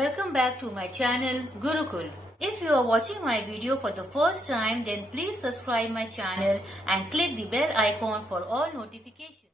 Welcome back to my channel Gurukul. If you are watching my video for the first time, then please subscribe my channel and click the bell icon for all notifications.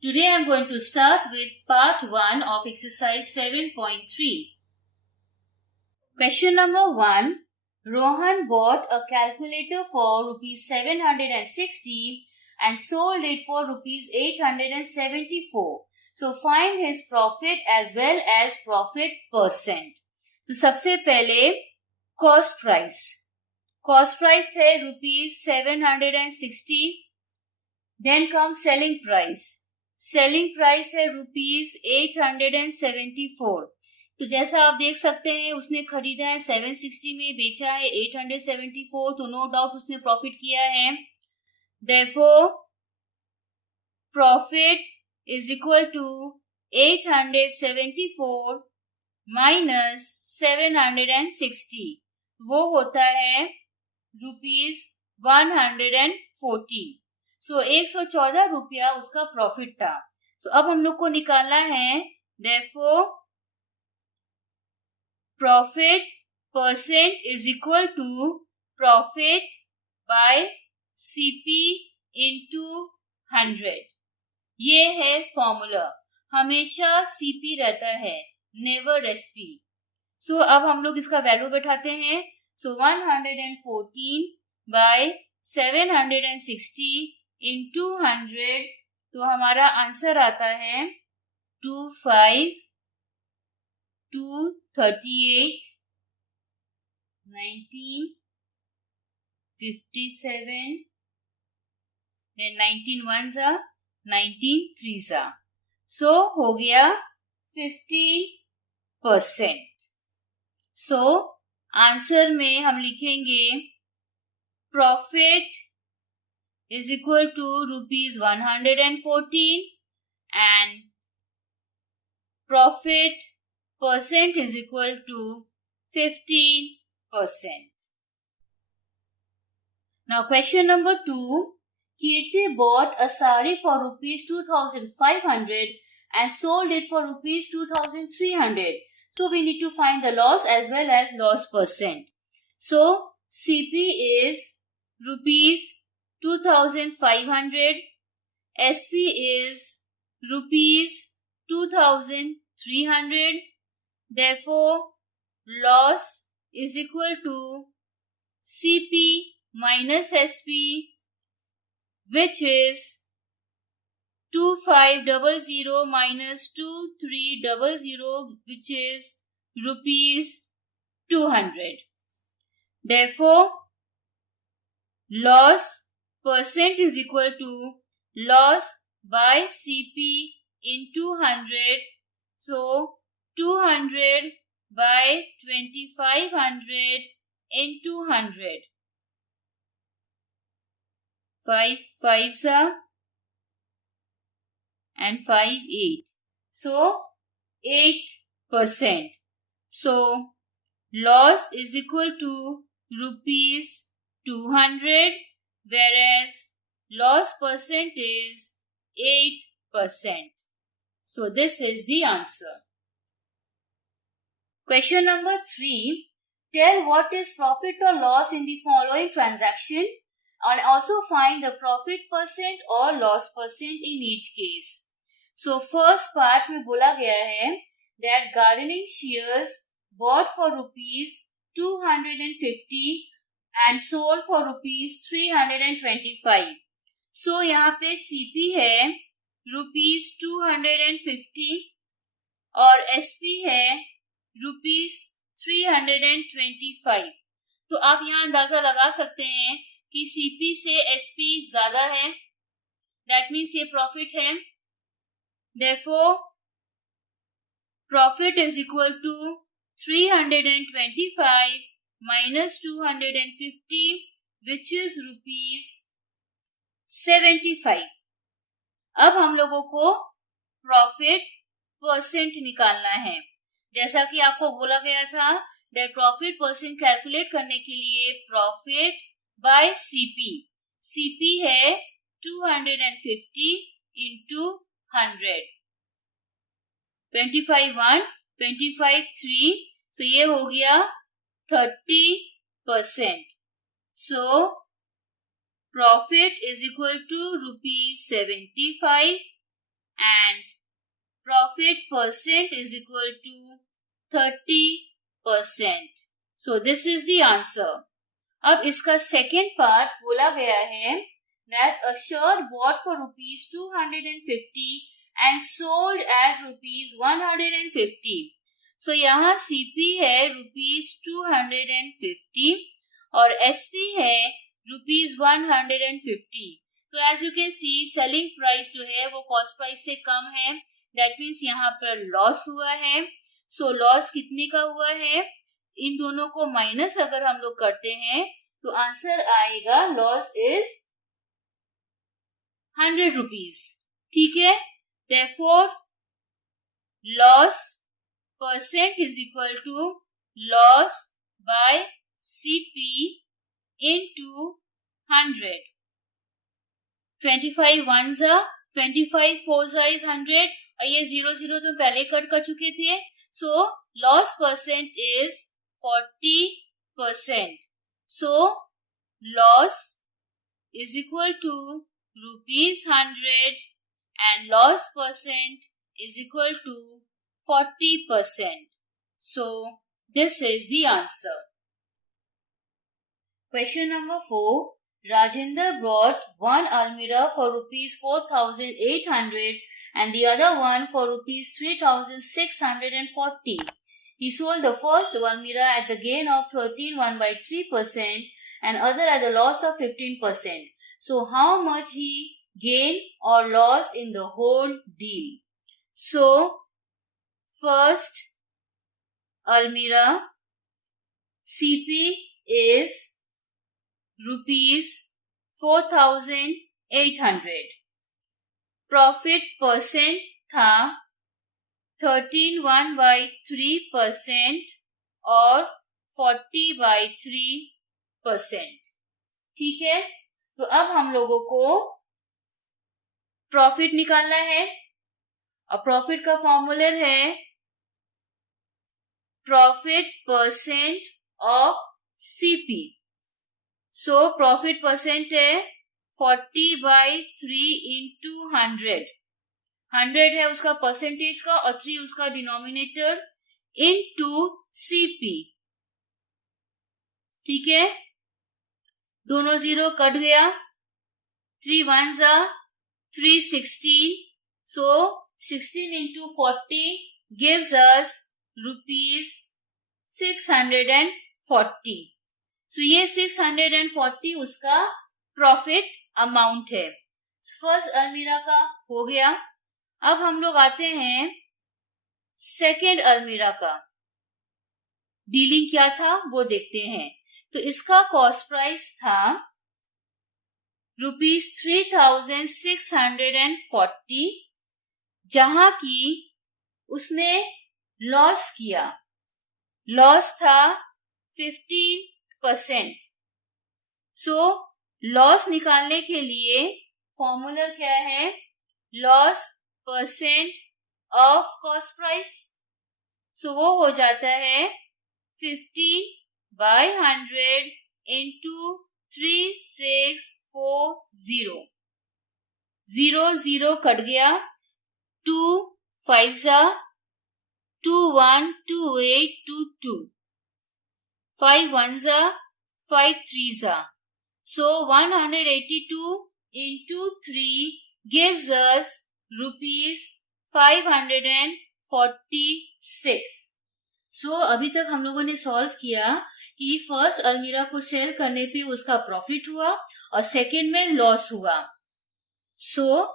Today I am going to start with part 1 of exercise 7.3. Question number 1. Rohan bought a calculator for rupees 760 and sold it for rupees 874. So find his profit as well as profit percent. तो सबसे पहले cost price है rupees 760. Then come selling price है rupees 874. तो जैसा आप देख सकते हैं उसने खरीदा है 760 में, बेचा है 874, तो नो डाउट उसने प्रॉफिट किया है. Therefore, profit is equal to 874 minus 760. वो होता है रुपीज 114. सो 114 रुपया उसका प्रॉफिट था. सो अब हम लोग को निकालना है. Therefore, profit percent is equal to profit by CP into 100. ये है फॉर्मूला. हमेशा CP रहता है, नेवर SP. सो अब हम लोग इसका वैल्यू बैठाते हैं. सो 114 बाय 760 इंटू 100. तो हमारा आंसर आता है 25 238 1957 then 19 ones are 19 threes are. So हो गया 50%. सो आंसर में हम लिखेंगे profit is equal to rupees 114 and profit percent is equal to 15%. Now question number 2. Kirti bought a sari for rupees 2,500 and sold it for rupees 2,300. So we need to find the loss as well as loss percent. So CP is rupees 2,500. SP is rupees 2,300. Therefore, loss is equal to CP minus SP, which is 2500 minus 2300, which is rupees 200. Therefore, loss percent is equal to loss by CP into 100. So 200 by 2500 into 100. 5 5s are and 5 8. So 8%. So loss is equal to rupees 200, whereas loss percent is 8%. So this is the answer. Question number 3. Tell what is profit or loss in the following transaction and also find the profit percent or loss percent in each case. So first part में बोला गया है that gardening shears bought for rupees 250 and sold for rupees 325. So यहाँ पे CP है rupees 250 और SP है rupees 325. तो आप यहाँ अंदाजा लगा सकते हैं कि CP से SP ज्यादा है. दैट मीन्स ये प्रॉफिट है. Therefore, profit is equal to 325 minus 250, which is rupees 75. अब हम लोगों को प्रॉफिट परसेंट निकालना है. जैसा कि आपको बोला गया था दैट प्रॉफिट परसेंट कैलकुलेट करने के लिए प्रॉफिट बाय CP है 250 into 100. 25 1, 25 3, so ये हो गया 30%. So profit is equal to rupees 75 and profit percent is equal to 30%. So this is the answer. अब इसका सेकेंड पार्ट बोला गया है that a shirt bought for rupees 250 and sold at rupees 150. So यहाँ CP है rupees 250 और SP है rupees 150. तो as you can see selling price जो है वो cost price से कम है. That means यहाँ पर लॉस हुआ है. सो लॉस कितने का हुआ है? इन दोनों को माइनस अगर हम लोग करते हैं तो आंसर आएगा लॉस इज 100 रुपीज. ठीक है. Therefore loss percent is equal to loss by CP into 100. 25 1 जा 25 4 जा is 100 और ये 0 0 तो पहले कट कर चुके थे. So loss percent is 40%. So loss is equal to rupees 100 and loss percent is equal to 40%. So this is the answer. Question number 4. Rajendra brought one almirah for rupees 4,800 and the other one for rupees 3,640. He sold the first almirah at the gain of 13.13% and other at the loss of 15%. So how much he gained or lost in the whole deal? So first almirah CP is rupees 4,800. Profit percent था 13.13% और 40/3%. ठीक है. तो अब हम लोगों को profit निकालना है और प्रॉफिट का फॉर्मूला है profit percent of CP. So profit percent है 40/3 into 100. 100 है उसका परसेंटेज का और 3 उसका डिनोमिनेटर into CP. ठीक है. दोनों जीरो कट गया. 3 1 जा 316. So 16 into 40 gives us rupees 640. So ये 640 उसका प्रॉफिट अमाउंट है. फर्स्ट अलमीरा का हो गया. अब हम लोग आते हैं सेकेंड अलमीरा का. डीलिंग क्या था वो देखते हैं. तो इसका कॉस्ट प्राइस था रुपीज 3,640 जहां की उसने लॉस किया. लॉस था 15%. सो लॉस निकालने के लिए फॉर्मूला क्या है? Loss percent of cost price. So वो हो जाता है 15/100 into 3640. 0 0 कट गया. 2 5 जा 2 1 2 8 2 2. 5 1 जा 5 3 जा. So 182 into 3 gives us rupees 546. So अभी तक हम लोगों ने सॉल्व किया कि फर्स्ट अलमीरा को सेल करने पे उसका प्रॉफिट हुआ और सेकेंड में लॉस हुआ. सो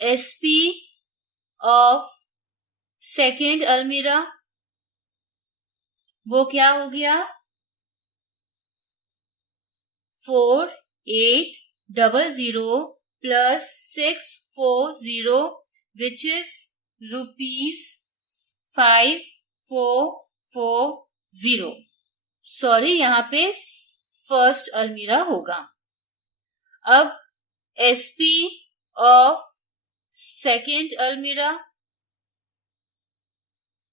SP ऑफ सेकेंड अलमीरा वो क्या हो गया? 4800 plus 640 which is rupees 5440. Sorry यहाँ पे फर्स्ट अलमीरा होगा. अब SP ऑफ सेकेंड अलमीरा,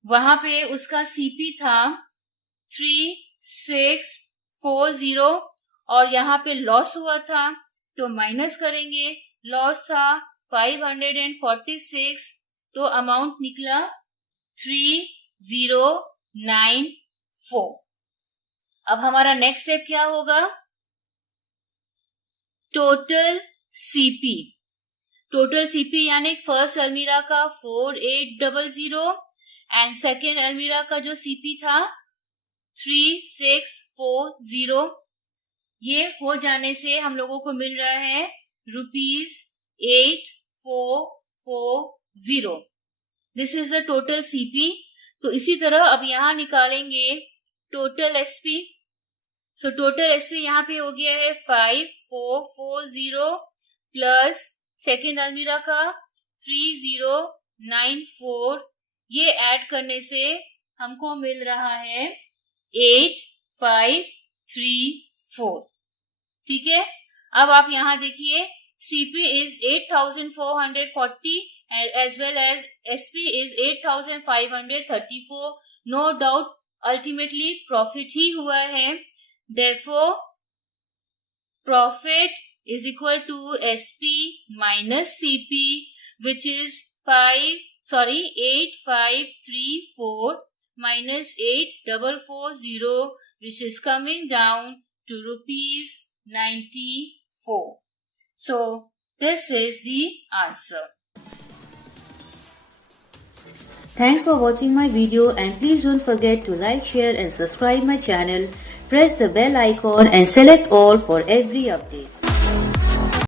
वहां पे उसका सीपी था 3640 और यहाँ पे लॉस हुआ था तो माइनस करेंगे, लॉस था 546 तो अमाउंट निकला 3094। अब हमारा नेक्स्ट स्टेप क्या होगा, टोटल सीपी। टोटल सीपी यानी फर्स्ट अलमीरा का 4800 एंड सेकेंड अलमीरा का जो सीपी था 3640, ये हो जाने से हम लोगों को मिल रहा है ₹8440। This is the total CP. तो इसी तरह अब यहां निकालेंगे total SP. So total SP यहाँ पे हो गया है 5440 प्लस सेकेंड अलमीरा का 3094, ये ऐड करने से हमको मिल रहा है 8534। ठीक है, अब आप यहाँ देखिए CP is 8440 as well as SP is 8534. No doubt ultimately profit ही हुआ है, therefore profit is equal to SP minus CP which is 8534 minus 8440 which is coming down to ₹94. So this is the answer. Thanks for watching my video and please don't forget to like, share and subscribe my channel. Press the bell icon and select all for every update.